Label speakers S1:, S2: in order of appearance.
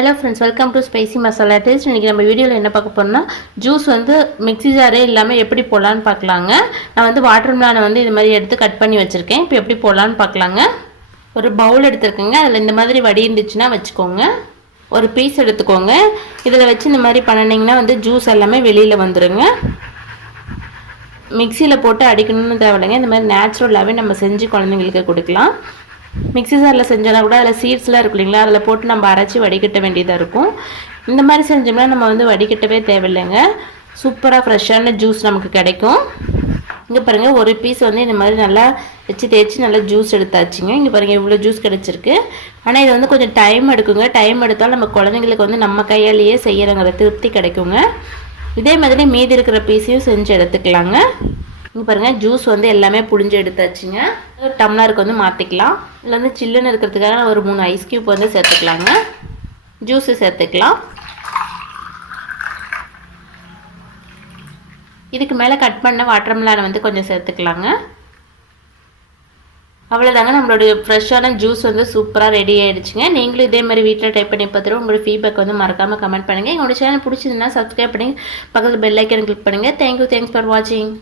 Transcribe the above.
S1: Hello friends welcome to spicy masala taste இன்றைக்கி நம்ம வீடியோவில் என்ன பார்க்க போறோம்னா ஜூஸ் வந்து மிக்ஸி ஜாரே இல்லாமல் எப்படி போடலான்னு பார்க்கலாங்க. நான் வந்து வாட்டர் மிலானை வந்து இது மாதிரி எடுத்து கட் பண்ணி வச்சுருக்கேன். இப்போ எப்படி போடலான்னு பார்க்கலாங்க. ஒரு பவுல் எடுத்துருக்கேங்க. அதில் இந்த மாதிரி வடி இருந்துச்சுன்னா வச்சுக்கோங்க. ஒரு பீஸ் எடுத்துக்கோங்க. இதில் வச்சு இந்த மாதிரி பண்ணினீங்கன்னா வந்து ஜூஸ் எல்லாமே வெளியில் வந்துடுங்க மிக்சியில் போட்டு அடிக்கணும்னு தேவையில்லைங்க. இந்த மாதிரி நேச்சுரலாகவே நம்ம செஞ்சு குழந்தைங்களுக்கு கொடுக்கலாம். மிக்ஸி ஜாரில் செஞ்சோன்னா கூட அதில் சீட்ஸ்லாம் இருக்கும் இல்லைங்களா? அதில் போட்டு நம்ம அரைச்சி வடிகட்ட வேண்டியதாக இருக்கும். இந்த மாதிரி செஞ்சோம்னா நம்ம வந்து வடிகட்டவே தேவையில்லைங்க. சூப்பராக ஃப்ரெஷ்ஷான ஜூஸ் நமக்கு கிடைக்கும். இங்கே பாருங்கள் ஒரு பீஸ் வந்து இந்த மாதிரி நல்லா வச்சு தேய்ச்சி நல்லா ஜூஸ் எடுத்தாச்சுங்க. இங்கே பாருங்கள் இவ்வளோ ஜூஸ் கிடச்சிருக்கு. ஆனால் இது வந்து கொஞ்சம் டைம் எடுக்குங்க. டைம் எடுத்தால் நம்ம குழந்தைங்களுக்கு வந்து நம்ம கையாலேயே செய்கிறங்கிற திருப்தி கிடைக்குங்க. இதே மாதிரி மீதி இருக்கிற பீஸையும் செஞ்சு எடுத்துக்கலாங்க. இங்கே பாருங்கள் ஜூஸ் வந்து எல்லாமே புழிஞ்சு எடுத்தாச்சுங்க. டம்ளருக்கு வந்து மாற்றிக்கலாம் இதில் வந்து சில்லுன்னு இருக்கிறதுக்காக ஒரு மூணு ஐஸ் க்யூப் வந்து சேர்த்துக்கலாங்க. ஜூஸு சேர்த்துக்கலாம். இதுக்கு மேலே கட் பண்ண வாட்டர்மிலான வந்து கொஞ்சம் சேர்த்துக்கலாங்க. அவ்வளோதாங்க நம்மளுடைய ஃப்ரெஷ்ஷான ஜூஸ் வந்து சூப்பராக ரெடி ஆகிடுச்சுங்க நீங்களும் இதே மாதிரி வீட்டில் டைப் பண்ணி பார்த்துட்டு உங்களோட ஃபீட்பேக் வந்து மறக்காமல் கமெண்ட் பண்ணுங்கள் எங்களோட சேனல் பிடிச்சதுன்னா சப்ஸ்கிரைப் பண்ணி பக்கத்தில் பெல் ஐக்கன் கிளிக் பண்ணுங்கள் தேங்க்யூ தேங்க்ஸ் ஃபார் வாட்சிங்